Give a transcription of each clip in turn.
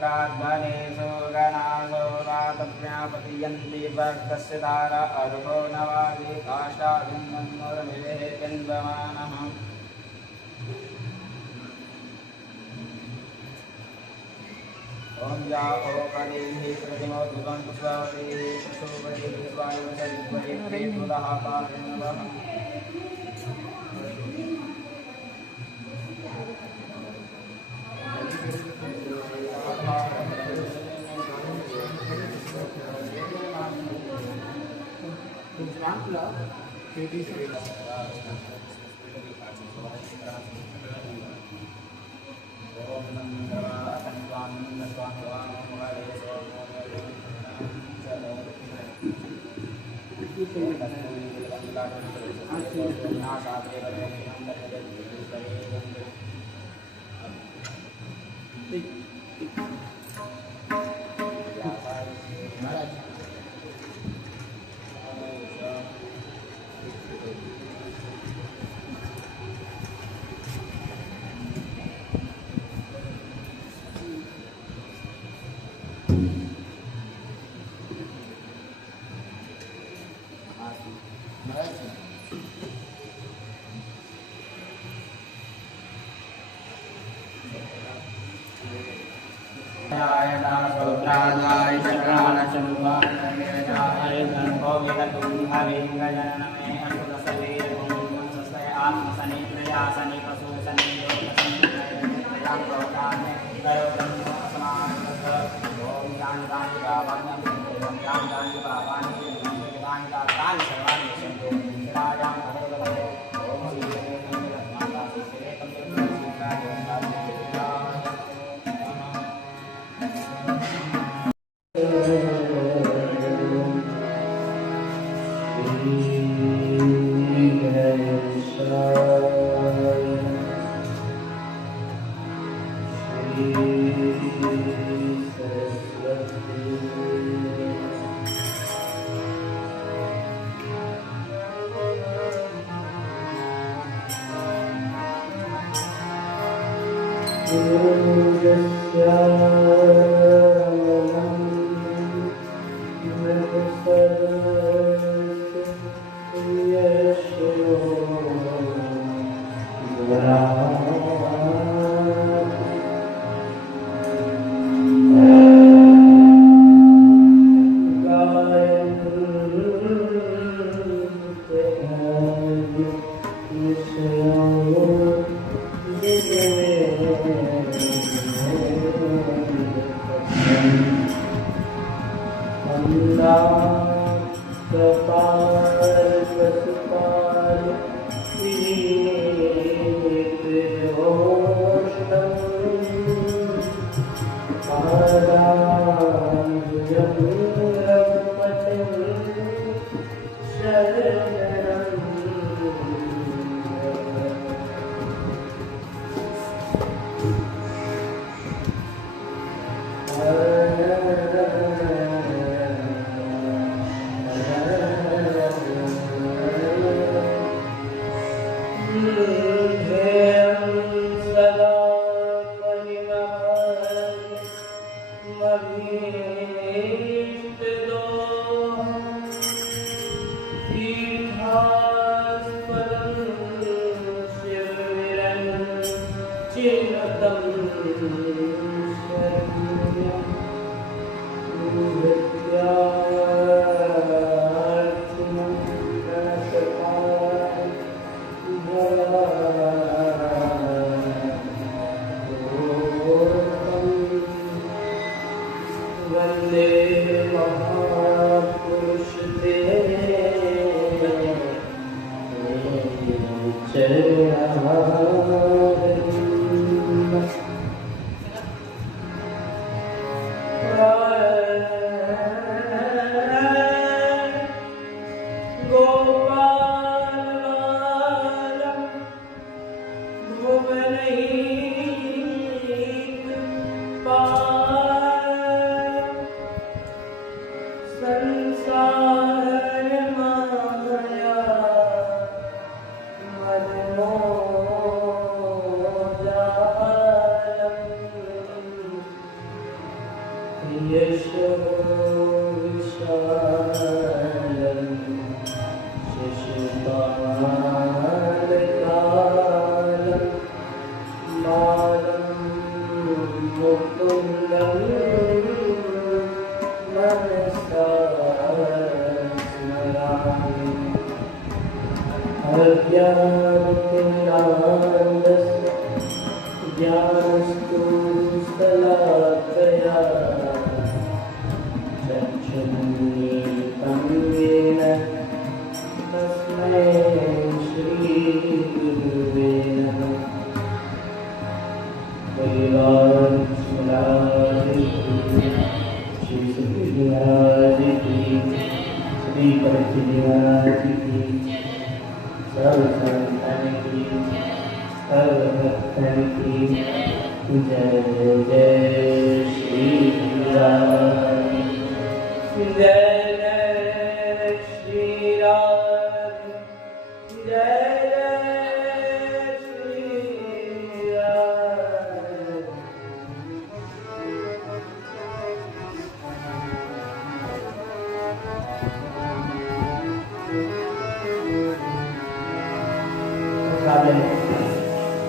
प्राध्वनेषु गणासो रातज्ञापतियन्ति वर्गस्य तारा अर्भो नवादि काष्ठाभिन्नन्मुरमिवेत्यन्वमानः ओम या ओपनिः प्रतिमो दुगं पुष्पवती सुपति स्वायुवसरिद्वये तुलः पारिणवः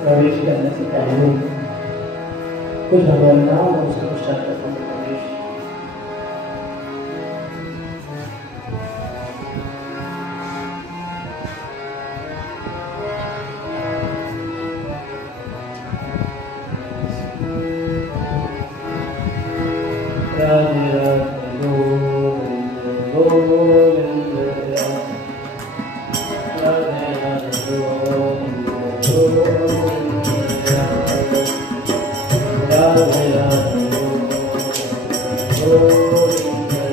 प्रवेश करने से पहले कुछ भावनाओं और उसके पश्चात प्रवेश। राधे राधे गोविंद गोविंद राधे राधे गोविंद गोविंद राधे राधे गोविंद राधे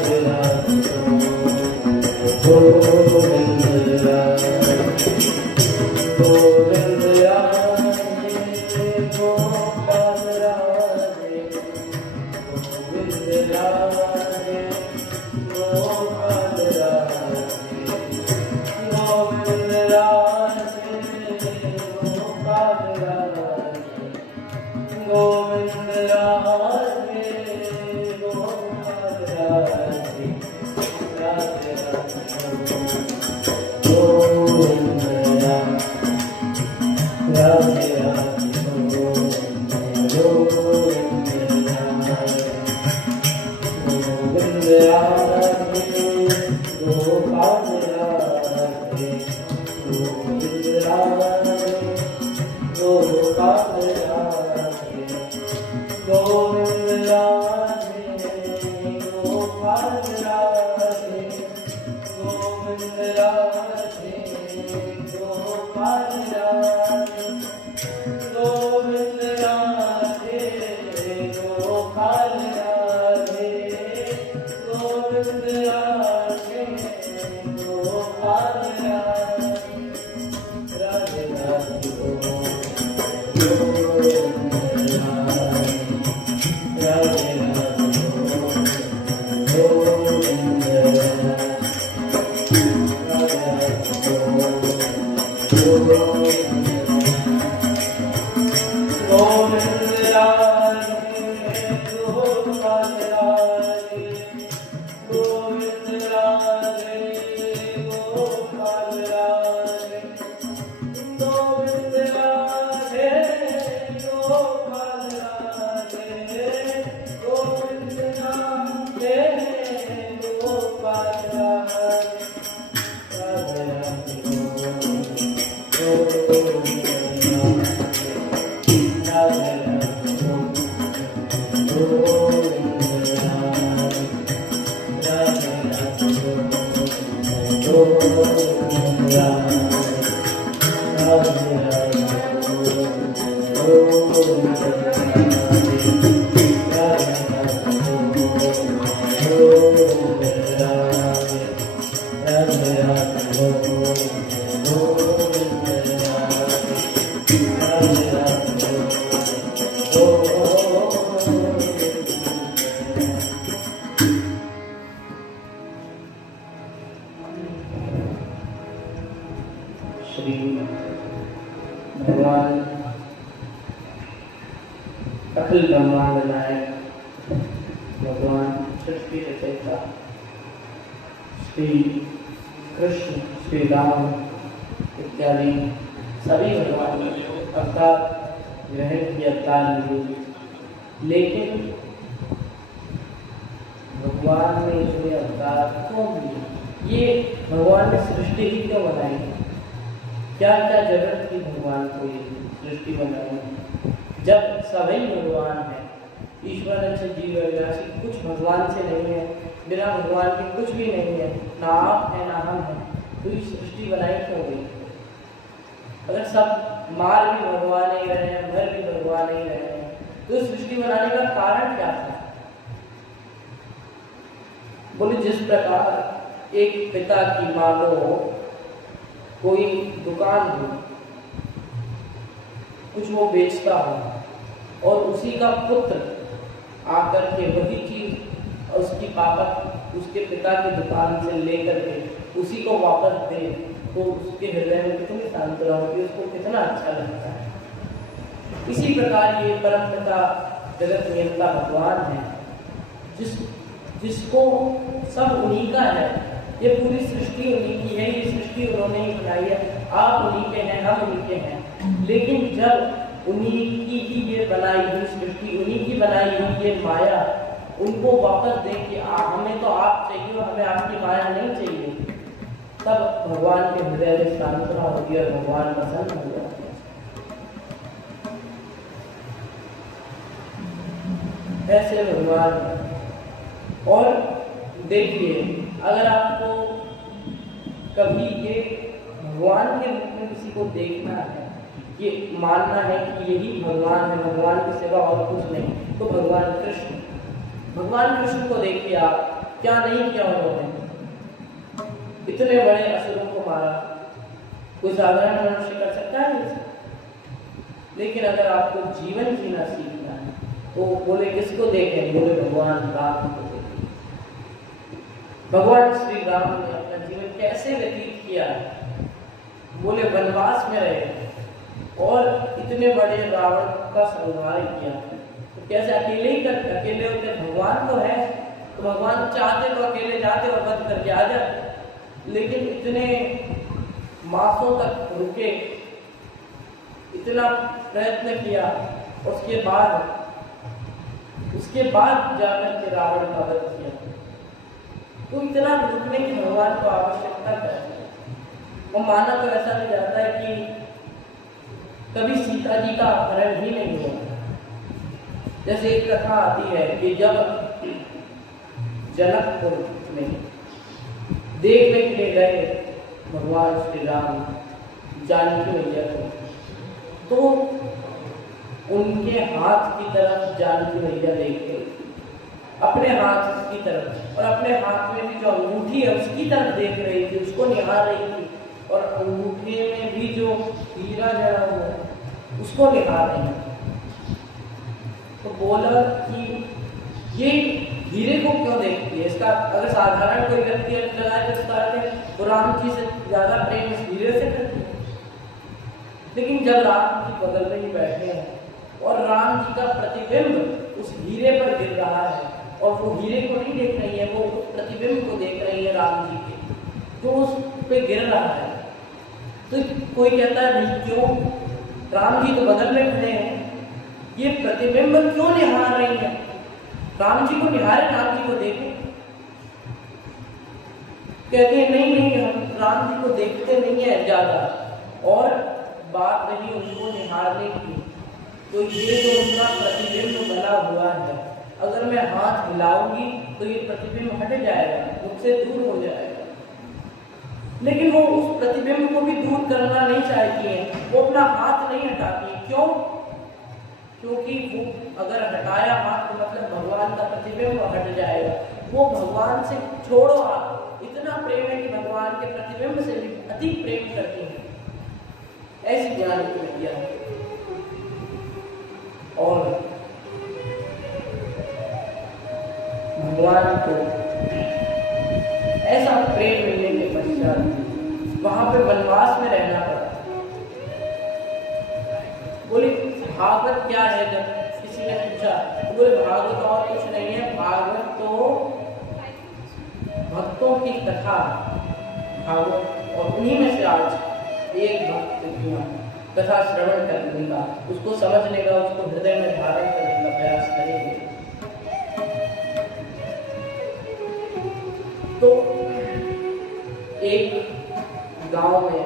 राधे गोविंद गोविंद अखिल ब्रह्मांड नायक भगवान सृष्टि रचयिता श्री कृष्ण, श्री राम इत्यादि सभी भगवान अवतार ग्रहण किए अवतार लिए, लेकिन भगवान ने इतने अवतार क्यों लिए? ये भगवान ने सृष्टि ही क्यों बनाई? क्या क्या जरूरत थी भगवान को ये सृष्टि बनाने? जब सभी भगवान है, ईश्वर अच्छे जीव अविनाशी, कुछ भगवान से नहीं है, बिना भगवान के कुछ भी नहीं है, ना आप है ना हम है, तो ये सृष्टि बनाई क्यों गई? अगर सब मार भी भगवान ही रहे हैं, मर भी भगवान ही रहे हैं, तो सृष्टि बनाने का कारण क्या था? बोले जिस प्रकार एक पिता की मानो कोई दुकान हो, कुछ वो बेचता हो और उसी का पुत्र आकर के वही चीज उसकी पापा उसके पिता की दुकान से लेकर के उसी को वापस दे, तो उसके हृदय में कितनी सांत्वना होती है, उसको कितना अच्छा लगता है। इसी प्रकार ये परम पिता जगत नियंता भगवान है, जिसको सब उन्हीं का है। ये पूरी सृष्टि उन्हीं की है, ये सृष्टि उन्होंने ही बनाई है, आप उन्हीं के हैं, हम उन्हीं के हैं। लेकिन जब उन्हीं की ही ये बनाई हुई सृष्टि, उन्हीं की बनाई हुई ये माया उनको वापस दे कि हमें तो आप चाहिए, हमें आपकी माया नहीं चाहिए, तब भगवान के हृदय में सांत्वना होती है और भगवान प्रसन्न हो जाते हैं। ऐसे भगवान। और देखिए, अगर आपको कभी ये भगवान के रूप में किसी को देखना है, ये मानना है कि यही भगवान है, भगवान के सिवा और कुछ नहीं, तो भगवान कृष्ण को देखिए आप, क्या नहीं किया उन्होंने? इतने बड़े असुरों को मारा, कोई साधारण मनुष्य कर सकता है? लेकिन अगर आपको जीवन जीना सीखना है तो बोले किसको देखें? बोले भगवान राम को देखें। भगवान श्री राम ने अपना जीवन कैसे व्यतीत किया? बोले वनवास में रहे और इतने बड़े रावण का संहार किया। तो कैसे अकेले ही करते? अकेले होते? भगवान तो है, तो भगवान चाहते तो अकेले जाते और वध करके आ जाते, लेकिन इतने मासों तक रुके, इतना प्रयत्न किया, उसके बाद जाकर के रावण का वध किया। तो इतना रुकने की भगवान को आवश्यकता क्या है? वो माना तो ऐसा नहीं जाता है कि कभी सीता जी का अपहरण ही नहीं हुआ। जैसे एक कथा आती है कि जब जनकपुर में देखने के लिए गए भगवान श्री राम जानकी मैया को, तो उनके हाथ की तरफ जानकी मैया देख रही थी, अपने हाथ की तरफ, और अपने हाथ में भी जो अंगूठी है उसकी तरफ देख रही थी, उसको निहार रही थी, और अंगूठे में भी जो हीरा जड़ा हुआ है उसको निहार रही थी। तो बोला कि ये हीरे को क्यों देखती है? इसका अगर साधारण कोई व्यक्ति लगाए तो इसका अर्थ वो राम जी से ज्यादा प्रेम इस हीरे से करती है। लेकिन जब राम जी बगल में ही बैठे हैं और राम जी का प्रतिबिंब उस हीरे पर गिर रहा है, और वो हीरे को नहीं देख रही है, वो प्रतिबिंब को देख रही है राम जी के जो उस पे गिर रहा है, तो कोई कहता है भाई क्यों? राम जी तो बगल में खड़े हैं, ये प्रतिबिंब क्यों निहार रही है? राम जी को निहारे, राम जी को देखे। कहते हैं नहीं, हम राम जी को देखते नहीं है ज्यादा, और बात रही उनको निहारने की, तो ये जो उनका प्रतिबिंब बना हुआ है, अगर मैं हाथ हिलाऊंगी तो ये प्रतिबिंब हट जाएगा, मुझसे दूर हो जाएगा। लेकिन वो उस प्रतिबिंब को भी दूर करना नहीं चाहती है, वो अपना हाथ नहीं हटाती। क्यों? क्योंकि वो अगर हटाया हाथ तो मतलब भगवान का प्रतिबिंब हट जाएगा। वो भगवान से छोड़ो आप, इतना प्रेम है कि भगवान के प्रतिबिंब से भी अधिक प्रेम करती है। ऐसी ज्ञान की मैया है। और भगवान को ऐसा प्रेम मिलने के पश्चात वहां पे वनवास में रहना पड़ा। बोले भागवत क्या है? जब किसी ने पूछा तो बोले भागवत और कुछ नहीं है, भागवत तो भक्तों की कथा भागवत। और उन्हीं में से आज एक भक्त क्यों कथा श्रवण करने का, उसको समझने का, उसको हृदय में धारण करने का प्रयास करेंगे। तो एक गांव में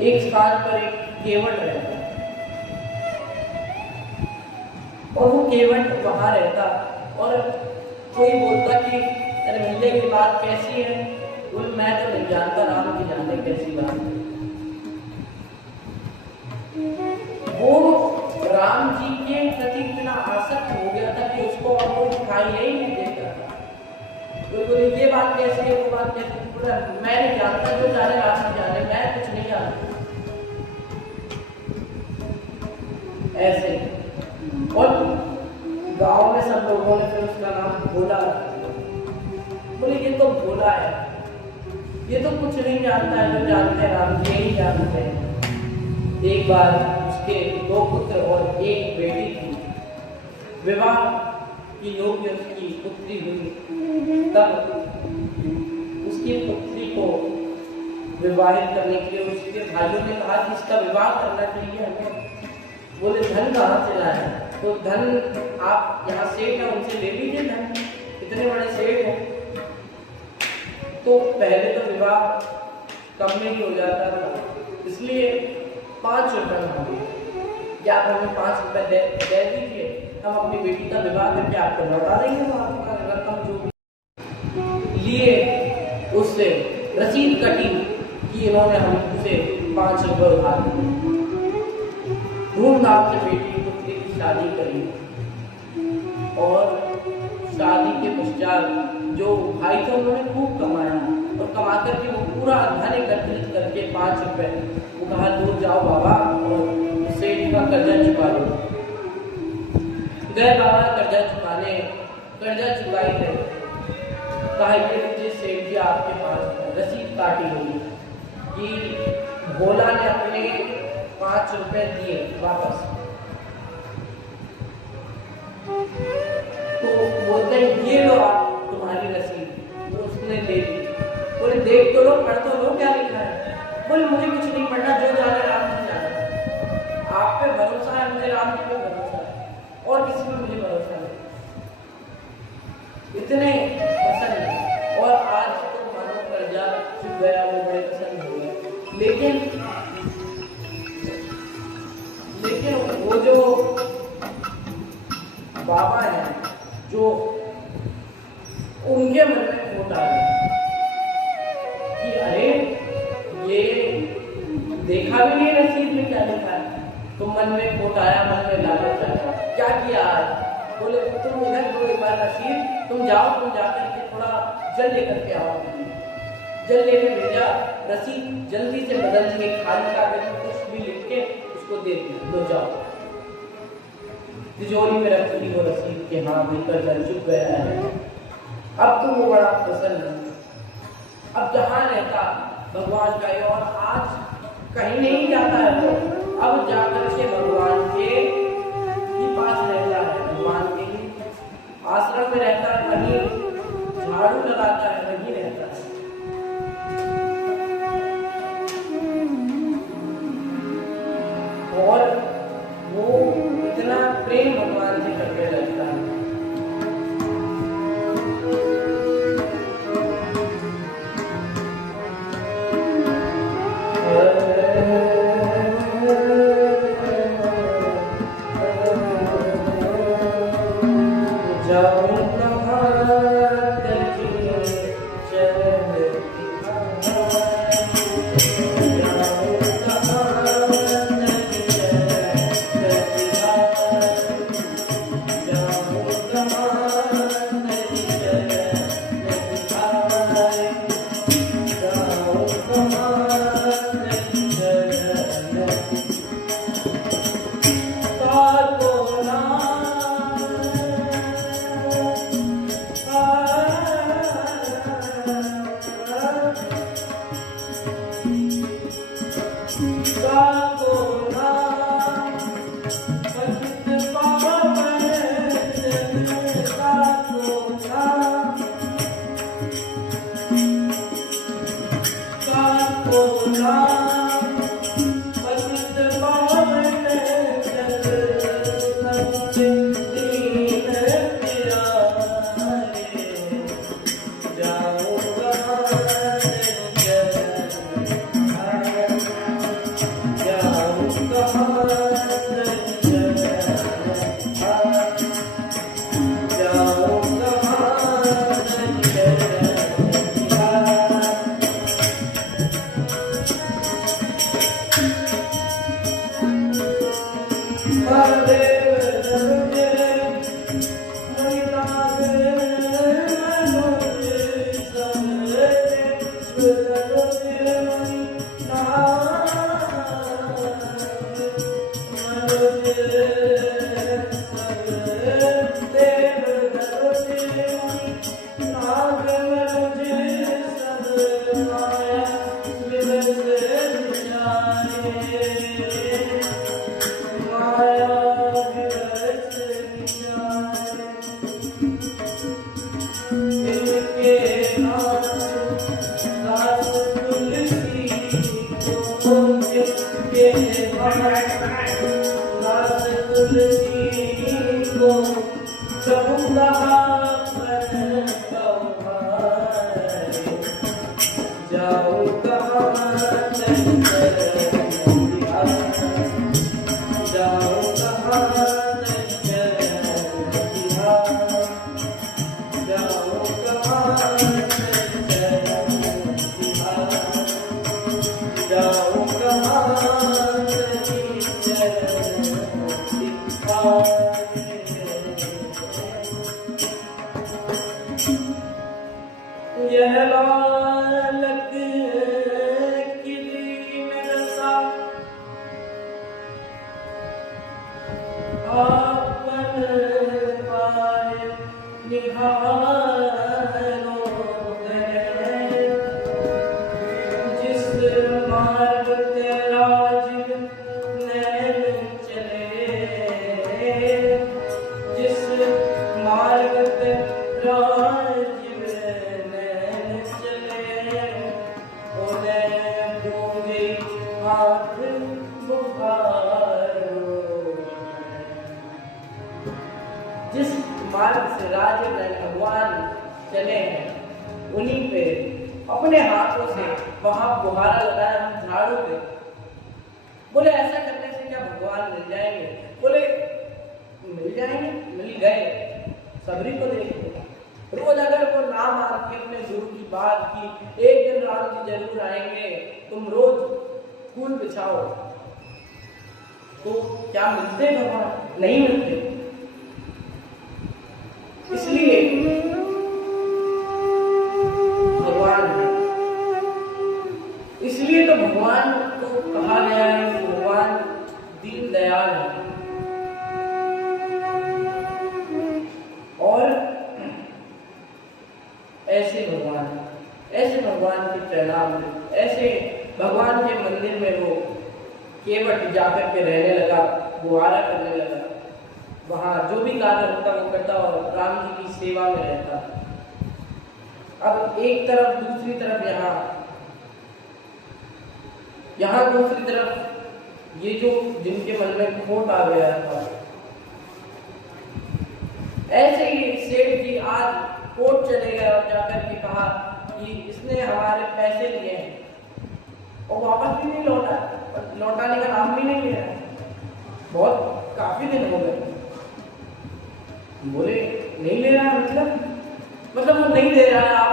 एक स्थान पर एक केवट रहता और वो केवट वहां रहता और कोई बोलता कि अरे भैया की बात कैसी है? बोले मैं तो नहीं जानता, राम की जाने कैसी बात है। वो राम जी के प्रति इतना आसक्त हो गया था कि उसको और कोई दिखाई ही नहीं देता था। तो बोले ये बात कैसी है, वो बात कैसी है? बोला मैं नहीं जानता, जो जाने राम जी जाने, मैं कुछ नहीं जानता। ऐसे और गांव में सब लोगों ने फिर उसका नाम भोला रखा। बोले ये तो भोला है, ये तो कुछ नहीं जानता है, जो जानते हैं राम जी ही जानते हैं। एक बार उसके 2 पुत्र और एक बेटी थी। विवाह की योग्य उसकी पुत्री हुई, तब उसकी पुत्री को विवाहित करने के लिए उसके भाइयों ने कहा कि इसका विवाह करना चाहिए हमें। बोले धन कहाँ से लाए? तो धन आप यहाँ सेठ है, उनसे ले लीजिए धन, इतने बड़े सेठ हैं। तो पहले तो विवाह कम में ही हो जाता था, इसलिए 5 रुपए मांगे कि आप हमें 5 रुपए दे दीजिए, हम अपनी बेटी का विवाह करके आपको लौटा देंगे। तो आपका रकम जो लिए उससे रसीद कटी कि इन्होंने हमसे 5 रुपए उधार दिए। धूमधाम से बेटी पुत्री की शादी करी और शादी के पश्चात जो भाई थे उन्होंने खूब कमाया और कमा करके वो पूरा धन एकत्रित करके 5 रुपए वो कहा दूर जाओ बाबा और सेठ का कर्जा चुका दो। गए बाबा कर्जा चुकाने, कर्जा चुकाई गए, कहा ये सेठ जी आपके पास रसीद काटी होगी कि भोला ने अपने 5 रुपए दिए वापस। तो बोलते हैं ये लो आप तुम्हारी रसीद। तो उसने दे दी। बोले देख तो लो, पढ़ तो लो क्या लिखा है। बोले मुझे कुछ नहीं पढ़ना, जो जाने राम जी जाने। आप पे भरोसा है, मुझे राम जी पे भरोसा है और किसी पे मुझे भरोसा नहीं। इतने पसंद है और आज तो मानो कर्जा चुक गया, वो बड़े पसंद हो गए। लेकिन वो जो बाबा है जो उनके मन में खोट आ गया कि अरे ये देखा भी नहीं रसीद में क्या लिखा है। तो मन में खोट आया, मन में लालच आया, क्या किया आज? बोले तुम इधर दो एक बार रसीद, तुम जाओ, तुम जाकर के थोड़ा जल लेकर के आओ। जल लेके भेजा, रसीद जल्दी से बदल के खाली कागज में कुछ भी लिख के उसको दे दिया, लो जाओ। तिजोरी में रख दी वो रसीद के, हाँ भीतर जल चुक गया है। अब तो वो बड़ा प्रसन्न है। अब जहाँ रहता भगवान का, और आज कहीं नहीं जाता है वो, अब जाकर के भगवान के पास रहता है, भगवान के आश्रम में रहता है, वहीं झाड़ू लगाता है, वहीं रहता है। और वो इतना प्रेम भगवान से करने लगता है। जिस मार्ग से राज्य में भगवान चले हैं उन्हीं पे अपने हाथों से वहां बुहारा लगाया, हम झाड़ू पे। बोले ऐसा करने से क्या भगवान मिल जाएंगे? बोले मिल जाएंगे, मिल गए। सबरी को देखो, रोज अगर वो नाम आपके अपने गुरु की बात की, एक दिन राम जी जरूर आएंगे, तुम रोज फूल बिछाओ, तो क्या मिलते भगवान? नहीं मिलते। इसलिए तो भगवान को कहा गया है कि भगवान दीन दयाल है। और ऐसे भगवान के प्रणाम, ऐसे भगवान के मंदिर में वो केवट जाकर के रहने लगा, गुहारा करने लगा, वहां जो भी कार्य होता वो करता और राम जी की सेवा में रहता। अब एक तरफ, दूसरी तरफ यहाँ दूसरी तरफ ये जो जिनके मन में खोट आ गया था, ऐसे ही सेठ जी आज कोर्ट चले गए और जाकर के कहा कि इसने हमारे पैसे लिए हैं और वापस भी नहीं लौटा, लौटाने का नाम भी नहीं लिया, बहुत काफी दिन हो गए। बोले नहीं ले रहा है, मतलब वो नहीं दे रहा है, आप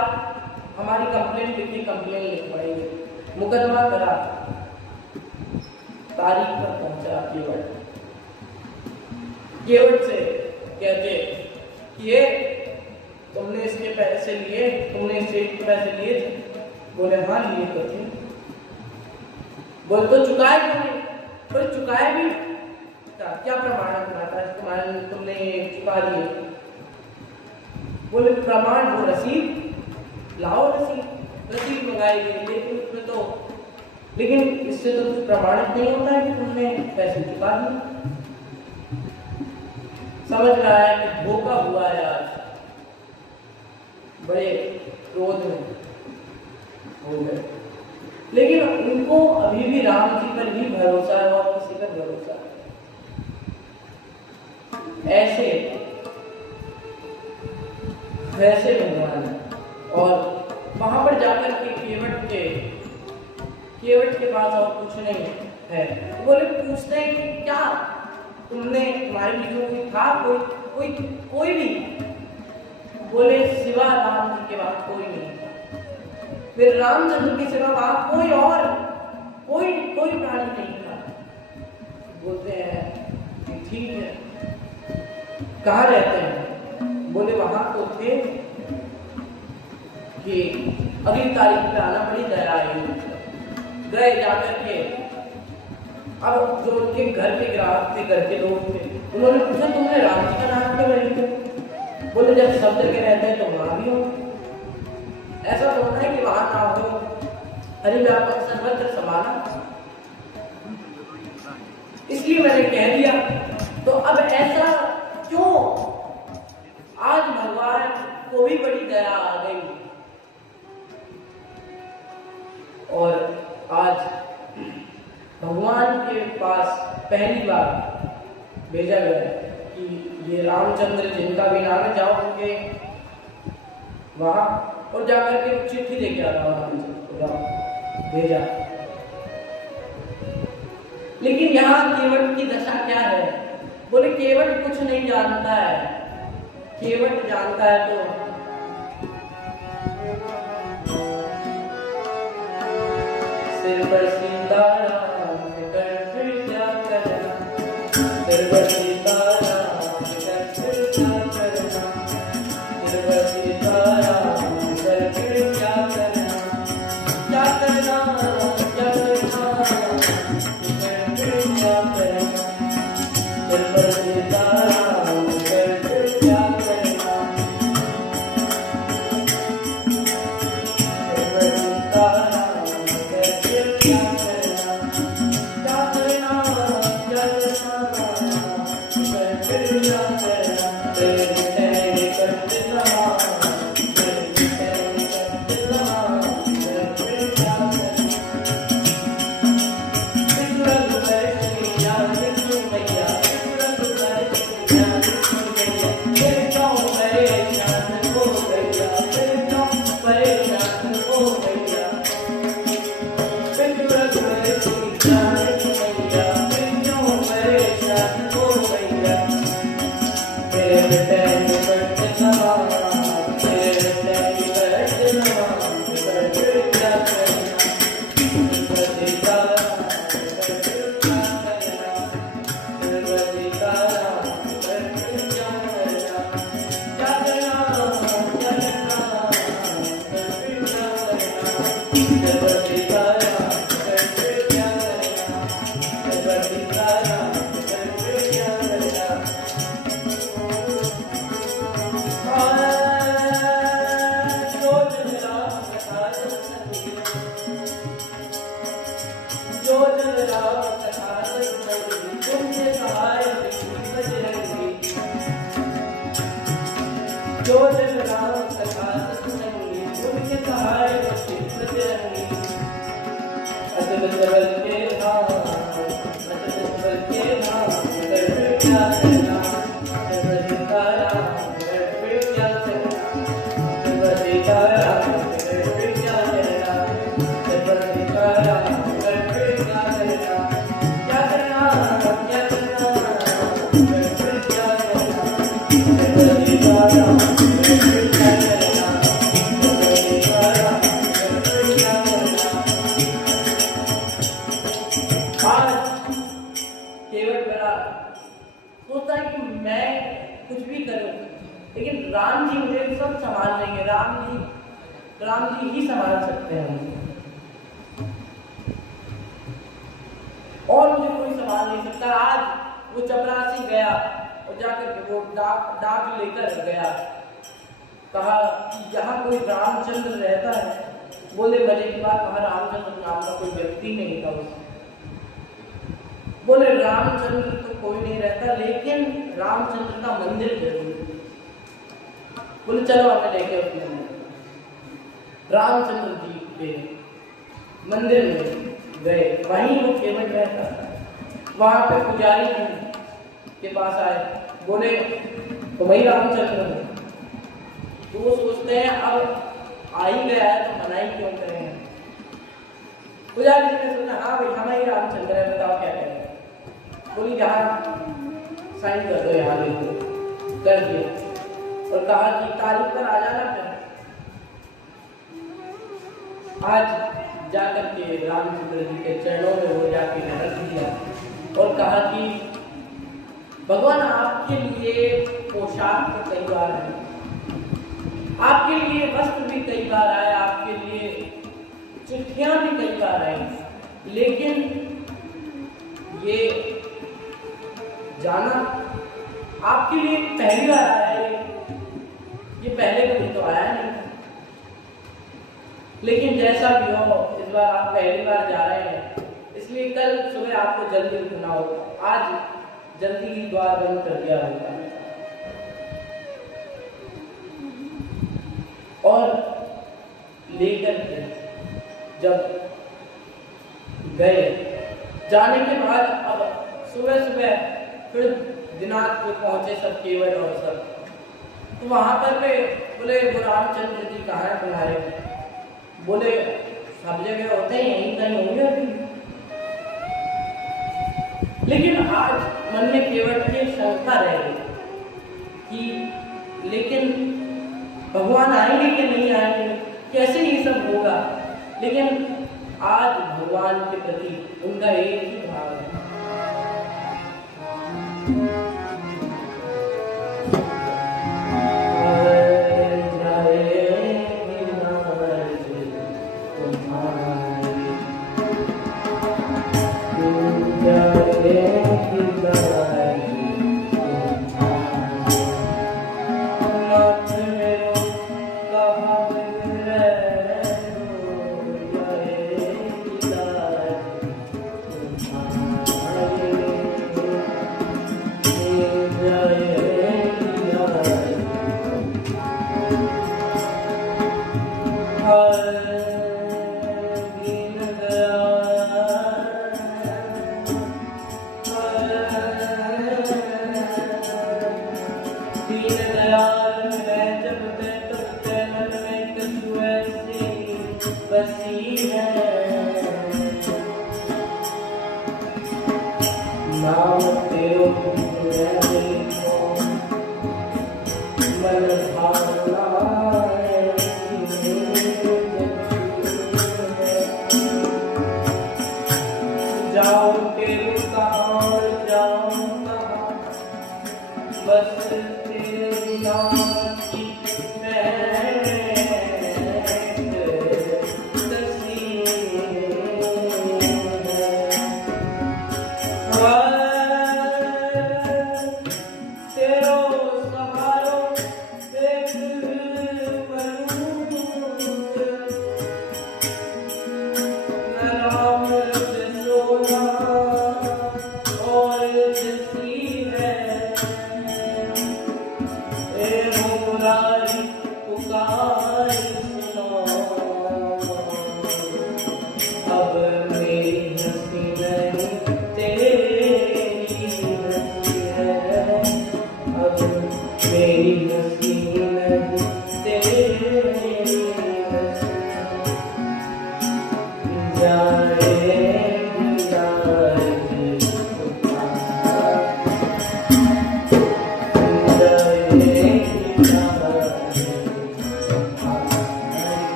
हमारी कंप्लेन लिखी, कंप्लेन लिख पड़ेगी। मुकदमा करा, तारीख पर पहुंचा केवट से कहते कि ये तुमने इसके पैसे लिए, तुमने इससे पैसे लिए थे? बोले हाँ लिए तो थे। बोले तो चुकाए क्यों नहीं? बोले चुकाए भी, क्या प्रमाण तुम्हारा, तुमने चुका दिए? बोले प्रमाण हो, रसीद लाओ, रसीद मंगाई गई, लेकिन उसमें तो लेकिन इससे तो कुछ प्रमाणित नहीं होता है कि तुमने पैसे चुका दिए। समझ रहा है कि धोखा हुआ है, आज बड़े क्रोध में हो गए। लेकिन उनको अभी भी राम जी पर ही भरोसा है और किसी पर भरोसा है। वैसे भगवान है। और वहां पर जाकर के केवट के पास और कुछ नहीं है। बोले पूछते हैं कि क्या तुमने, तुम्हारे बीच में कोई था, कोई भी? बोले सिवा राम जी के बाद कोई नहीं। फिर रामचंद्र के सिवा वहां कोई प्राणी नहीं था। बोलते हैं कि ठीक है, कहाँ रहते हैं? बोले वहां तो थे कि अगली तारीख पे आना, बड़ी दया आई। गए जाकर के, अब जो उनके घर के ग्राहक थे, घर के लोग थे, उन्होंने पूछा तुमने राम जी का नाम क्यों नहीं लिया? बोले जब सब जगह रहते हैं तो वहां भी हो। ऐसा तो होता है कि वहां ना हो, हरि व्यापक सर्वत्र समाना, इसलिए मैंने कह दिया। तो अब ऐसा क्यों? आज भगवान को भी बड़ी दया आ गई और आज भगवान के पास पहली बार भेजा गया कि ये रामचंद्र जिनका भी नाम है, जाओ उनके वहां और जाकर के चिट्ठी लेके आ रहा हूं, भेजा। लेकिन यहाँ केवट की दशा क्या है? बोले केवट कुछ नहीं जानता है। केवट जानता है तो सिर पर सीताराम कर फिर क्या करना, सिर पर सीताराम कर फिर क्या करना, सिर पर सीताराम कर फिर क्या करना, क्या करना, क्या करना, कर फिर क्या करना, सिर पर सीताराम कर फिर क्या करना, सिर पर सीताराम राम जी ही संभाल सकते हैं और मुझे कोई संभाल नहीं सकता। आज वो चपरासी गया और जाकर के वो डाक लेकर गया, कहा कि यहाँ कोई रामचंद्र रहता है, बोले मजे की बात, वहां रामचंद्र नाम का कोई व्यक्ति नहीं था उसमें। बोले रामचंद्र तो कोई नहीं रहता, लेकिन रामचंद्र का मंदिर जरूर है। बोले चलो हमें लेके अपने मंदिर। रामचंद्र जी के मंदिर में गए, वहीं वो केवट रहता था। वहां पे पुजारी के पास आए, बोले तो वही रामचंद्र है। तो वो सोचते हैं अब आ ही गया है तो मनाई क्यों करेंगे। पुजारी जी ने सोचा हाँ भाई हम ही रामचंद्र है, बताओ क्या करें। बोली यहाँ साइन कर दो, यहाँ लिख दो। कर दिया और कहा कि तारीख पर आ जाना फिर। आज जाकर के रामचंद्र जी के चरणों में वो जाके रख दिया और कहा कि भगवान आपके लिए पोशाक तो कई बार है, आपके लिए वस्त्र भी कई बार आए, आपके लिए चिट्ठियां भी कई बार आई, लेकिन ये जाना आपके लिए पहली बार आया है। ये पहले कभी तो आया नहीं। लेकिन जैसा भी हो, इस बार आप पहली बार जा रहे हैं, इसलिए कल सुबह आपको जल्दी उठना होगा। आज जल्दी ही द्वार बंद कर दिया होगा। और लेकर के जब गए, जाने के बाद अब सुबह सुबह फिर दिनांक पे पहुंचे सब केवट और सब। तो वहां पर वे बोले वो रामचंद्र जी कहाँ है तुम्हारे। बोले सब जगह होते हैं, यहीं कहीं होंगे अभी। लेकिन आज मन में केवट की शंका रह गई कि लेकिन भगवान आएंगे कि नहीं आएंगे, कैसे ये सब होगा। लेकिन आज भगवान के प्रति उनका एक ही भाव है।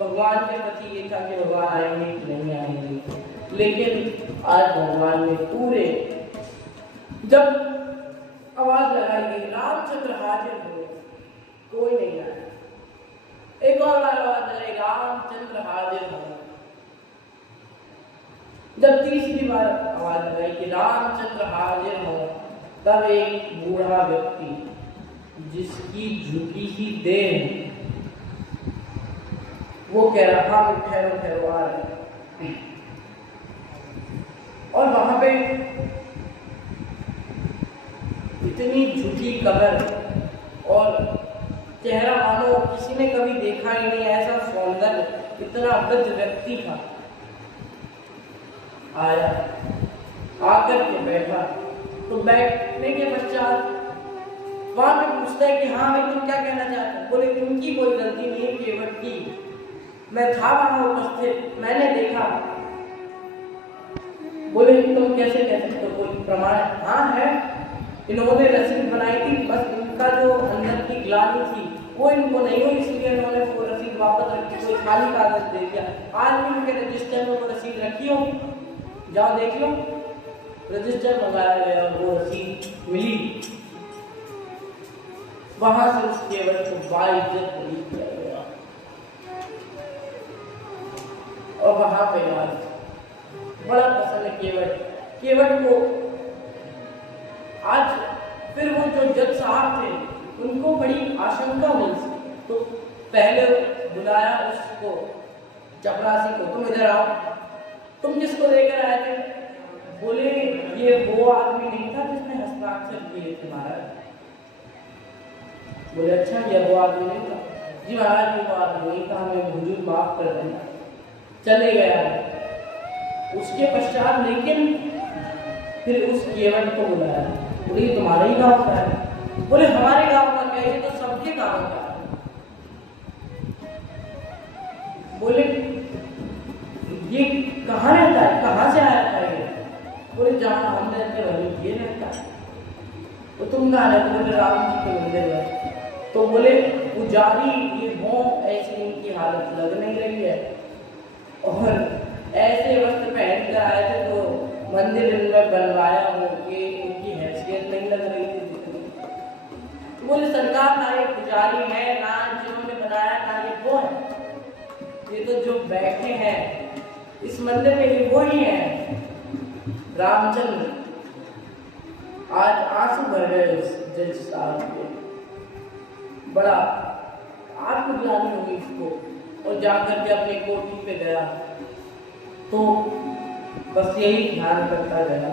भगवान के प्रति एक पूरे जब आवाज लगाई गई रामचंद्र हाजिर हो, कोई नहीं आया। एक और बार आवाज लगाई रामचंद्र हाजिर हो। जब तीसरी बार आवाज लगाई कि रामचंद्र हाजिर हो, तब एक बूढ़ा व्यक्ति जिसकी झुकी ही देह, वो कह रहा हाँ ठहरो ठहरो आ रहे। और वहां पे इतनी झुकी कमर और चेहरा मानो किसी ने कभी देखा ही नहीं, ऐसा सौंदर्य, इतना वृद्ध व्यक्ति था। आया, आकर के बैठा, तो बैठने के पश्चात वहां पे पूछता है कि हाँ भाई तुम क्या कहना चाहते हो? बोले तुमकी कोई गलती नहीं, केवट की, मैं था वहां उपस्थित, मैंने देखा। बोले तुम कैसे कह सकते हो, कोई प्रमाण? हाँ है, इन्होंने रसीद बनाई थी, बस उनका जो अंदर की ग्लानि थी वो इनको नहीं हुई, इसलिए उन्होंने वो रसीद वापस रखी, कोई खाली कागज दे दिया। आज भी उनके रजिस्टर में वो रसीद रखी हो, जाओ देख लो। रजिस्टर मंगाया गया और वो रसीद मिली। वहां से उस केवट को बाइज्जत पुलिस किया गया। और वहां पे आज बड़ा प्रसन्न केवट को आज फिर वो जो जज साहब थे उनको बड़ी आशंका हुई, तो पहले बुलाया उसको चपरासी को, तुम इधर आओ, तुम किसको लेकर आए थे? बोले ये वो आदमी नहीं था जिसने हस्ताक्षर किए थे महाराज। बोले अच्छा ये वो आदमी नहीं था? जी महाराज ये वो आदमी नहीं था, हमें हुजूर माफ कर देना। चले गया। उसके पश्चात लेकिन फिर उस केवट को बुलाया, बोले ये तुम्हारे ही गांव का है? बोले हमारे गांव का क्या, ये तो सबके गांव का है। बोले ये कहाँ रहता है, कहाँ से आया था ये? बोले जहाँ हम रहते वहीं ये रहता है। तो तुम कहाँ रहते? बोले राम जी के मंदिर में। तो बोले पुजारी ये हो, ऐसी इनकी हालत लग नहीं रही है, और ऐसे वस्त्र पहन कर आए थे तो मंदिर इनमें बनवाया हो कि इनकी हैसियत नहीं लग रही थी। बोले सरकार ना ये पुजारी है, ना जिन्होंने बनाया, ना ये वो है, ये तो जो बैठे हैं इस मंदिर में ये वो ही है रामचंद्र। आज आंसू भर गए उस जज साहब के, बड़ा आत्मग्लानि हुई इसको, और जाकर के अपनी कोठी पे गया तो बस यही ध्यान करता गया।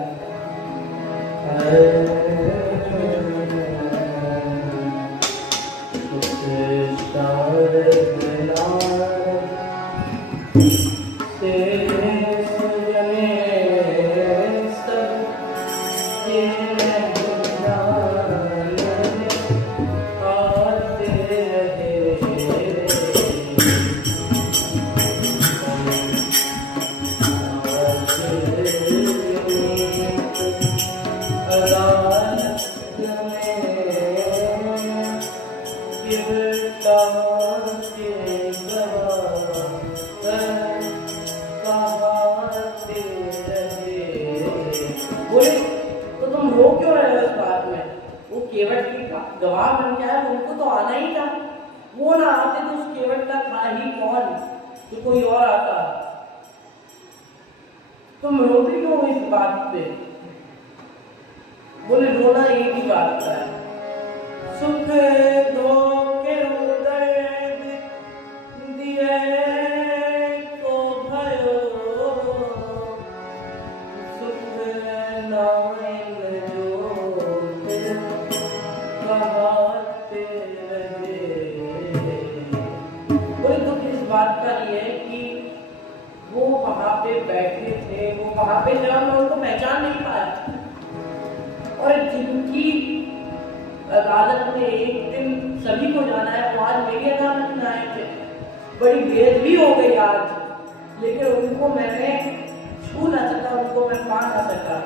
तो तुम रो क्यों रहे हो इस बात में? वो केवट की गवाह बन के आया, उनको तो आना ही था। वो ना आते तो उस केवट का था ही कौन, तो कोई और आता। तुम रोते क्यों इस बात पे? बोले रोना एक ही बात का है, सुख दो के उदय दिए को भयो, सुख नाइन जो कहते रहे। बोले दुख इस बात का ये है कि वो वहां पे बैठे थे, वो वहां पे जब मैं उनको पहचान नहीं पाया, और जिनकी अदालत में एक दिन सभी को जाना है वो आज मेरी अदालत में आए थे। बड़ी बेइज्जती हो गई आज, लेकिन उनको मैंने छू ना सका, उनको मैं पा ना सका।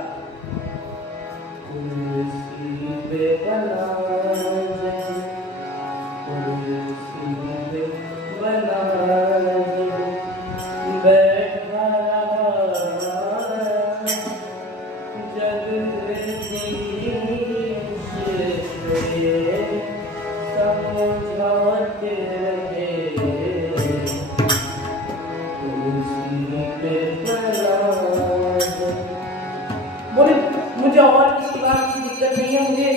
समझाते रहे बोले मुझे और किसी बात की दिक्कत नहीं है। मुझे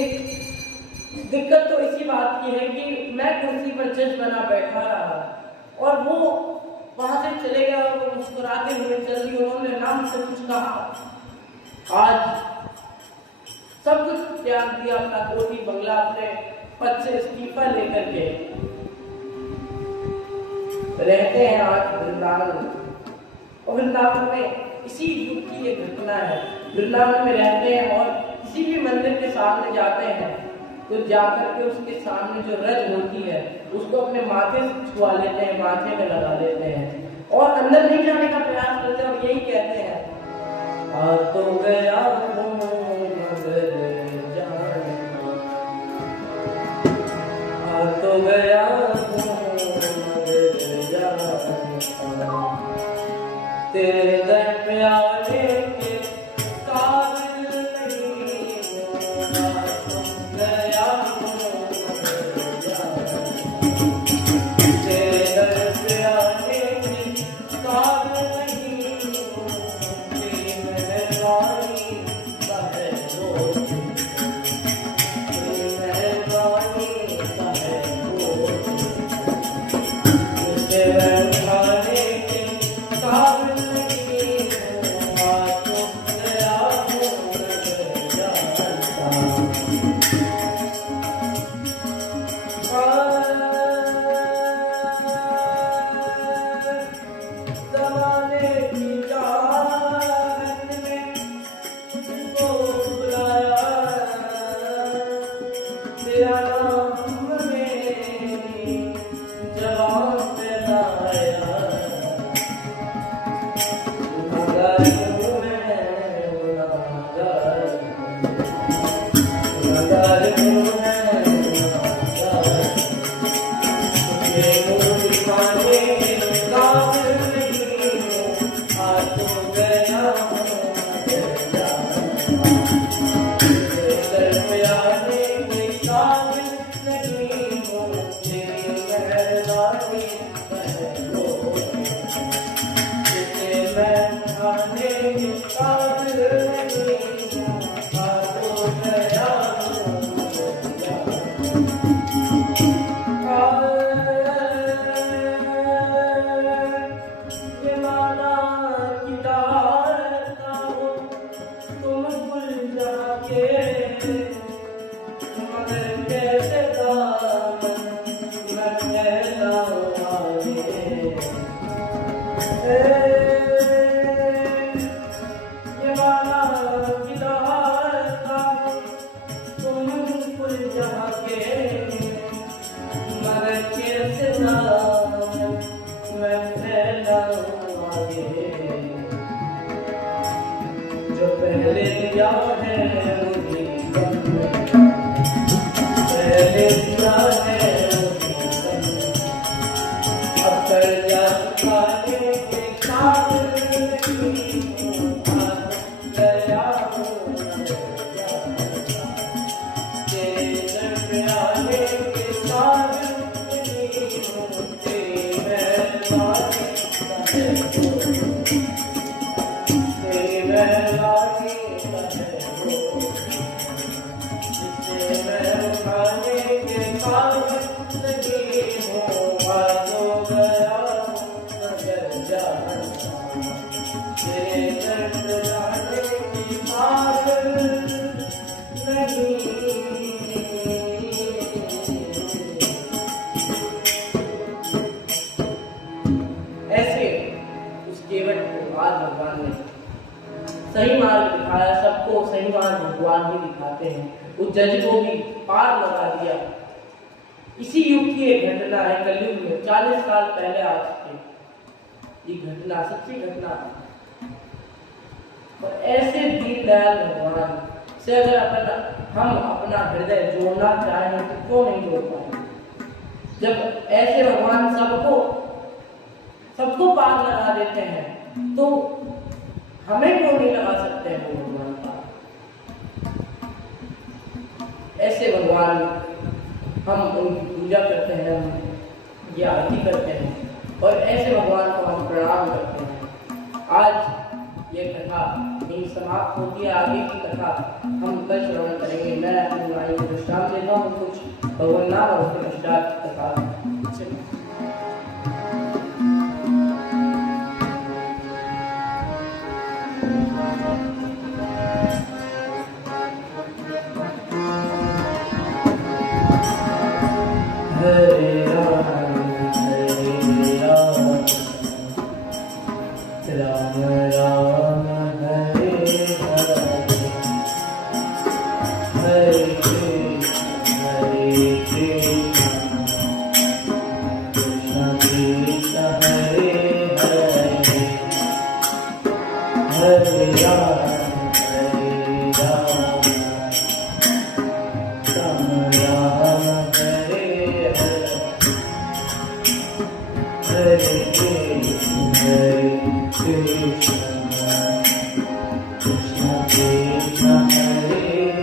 दिक्कत तो इसी बात की है कि मैं कुर्सी पर जज बना बैठा रहा और वो वहां से चले गए और वो मुस्कुराते हुए चल दी। उन्होंने नाम से कुछ कहा। आज सब कुछ त्याग दिया, अपना कोठी बंगला, अपने पद से इस्तीफा लेकर के रहते हैं आज वृंदावन। और वृंदावन में इसी युग की एक घटना है। वृंदावन में रहते हैं और किसी भी मंदिर के सामने जाते हैं तो जाकर के उसके सामने जो रज होती है उसको अपने माथे से छुआ लेते हैं, माथे में लगा लेते हैं और अंदर नहीं जाने का प्रयास करते हैं और यही कहते हैं, आ तो गया हूं मगर जाने, आ तो गया हूं मगर जाने, तेरे दर पे आने के काबिल नहीं हूं, आ तो गया हूं मगर जाने, तेरे दर पे आने के काबिल नहीं हूं, तेरी मेहरबानी का है वो, तेरी मेहरबानी का है वो, तुझसे मैं उठाने के काबिल नहीं हूं, आ तो गया हूं मगर जानता। ज़माने की चाहत में तुझको बुलाया, तेरा नाम मेरी ज़बान पे लाया, गुनाहगार हूँ मैं, गुनाहगार हूँ मैं, गुनाहगार। तुझे मुँह दिखाने के काबिल नहीं हूँ, आ तो गया हूँ मगर जानता। तेरे दर पे आने के काबिल नहीं हूँ, तेरी मेहरबानी का है वो, तुझे मैं आने के काबिल नहीं हूँ, आ तो गया हूँ मगर जानता। ये माला की डालता हूँ तुम भूल जाके, मगर कैसे दामन मैं फैलाऊं आगे। ये माला की डालता हूँ तुम भूल जाके, मगर कैसे दामन मैं फैलाऊं आगे। जो पहले दिया है मुझे गम में, पहले दिया है मुझे गम में, अब कर्जा चुकाने के काबिल नहीं हूँ, आ गया हूँ मगर जानता। तेरे दर पे आने के काबिल नहीं हूँ, तेरी मेहरबानी का है वो, तेरी मेहरबानी का है वो, जिसे मैं उठाने के काबिल नहीं हूँ, आ तो गया हूँ मगर जानता। तेरे दर पे आने के काबिल नहीं। ऐसे उस केवट को आज भगवान ने सही मार्ग दिखाया। सबको सही मार्ग भगवान ही दिखाते हैं। उस जज को भी पार लगा दिया। इसी युग की एक घटना है, कलयुग में 40 साल पहले आ चुके। ये घटना सच्ची घटना है। और ऐसे दीनदयाल भगवान से अगर हम अपना हृदय जोड़ना चाहें तो क्यों नहीं जोड़ पाए। जब ऐसे भगवान सबको पार लगा देते हैं तो हमें क्यों नहीं लगा सकते हैं वो भगवान पार। ऐसे भगवान हम उनकी पूजा करते हैं, हम ये आरती करते हैं और ऐसे भगवान को हम प्रणाम करते हैं। आज ये कथा यही समाप्त होती है। आगे की कथा हम कल श्रवण करेंगे। मैं अपनी वाणी को दृष्टांत देता हूँ कुछ भगवान नाम और उसके पश्चात कथा। Hare Rama, Hare Rama, Rama Rama, Hare Hare, Hare Krishna, Hare Krishna, Krishna Krishna, Hare Hare, Hare Rama, Hare Rama, Rama Rama, Hare Hare Krishna, Krishna Krishna, Hare Hare,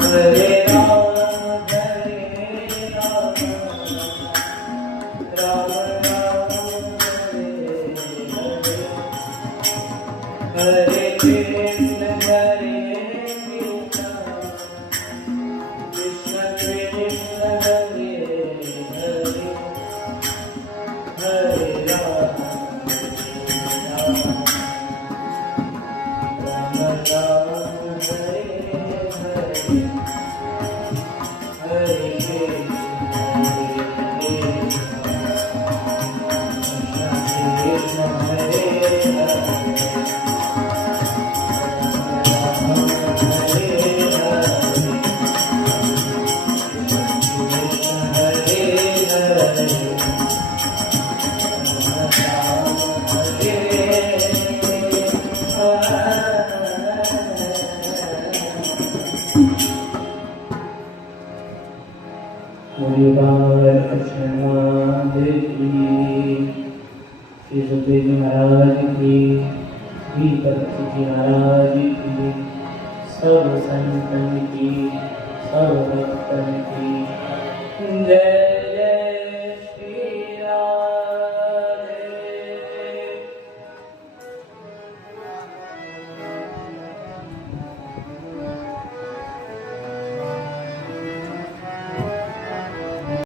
Hare Rama, Hare Rama, Rama Rama, Hare Hare, Hare Krishna, Hare Krishna, Krishna Krishna, Hare Hare, Hare Rama, Rama Rama, Hare Hare, Hare Krishna, Hare महाराज की, श्री महाराज की, सर्व संतन की, सर्व भक्तन की जय।